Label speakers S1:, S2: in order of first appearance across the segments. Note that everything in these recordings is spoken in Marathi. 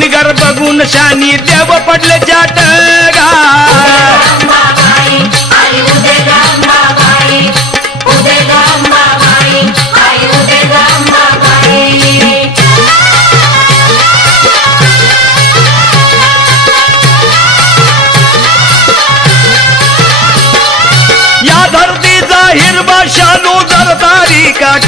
S1: शिनगर बघून शानी देव पडले जाट गा
S2: अंबाबाई आई उदे अंबाबाई उदे अंबाबाई आई उदे अंबाबाई
S1: या धरतीचा हिरवा शालू जरदारी काठ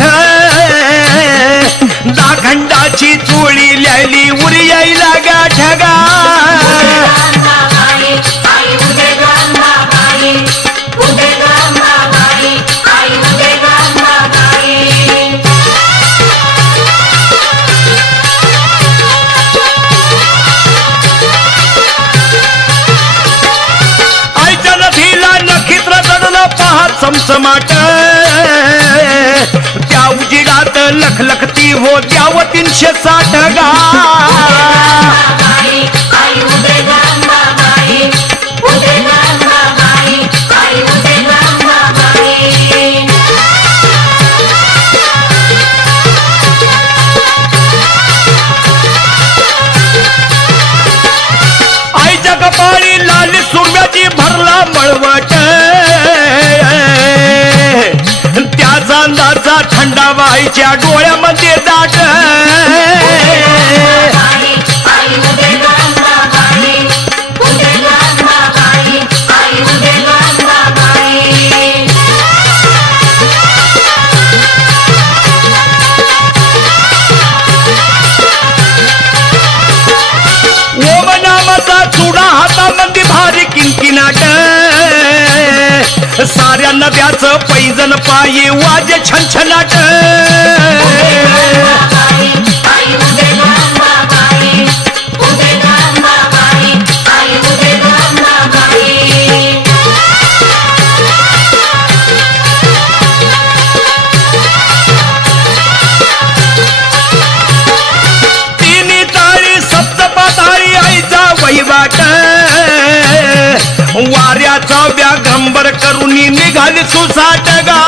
S1: चमचमाट समसमाट त्या उजिडात लखलखती हो द्याव तीनशे साठ गा
S2: आई उदे
S1: लाल सुरव्याची भरला मळवट. त्याचा अंदाजा व्हायच्या डोळ्यामध्ये दाट. साऱ्या नद्याचं पैजन पायी वाजे छन
S2: छनाट आई
S1: आईचा वाऱ्याचा गल सुसाट जगा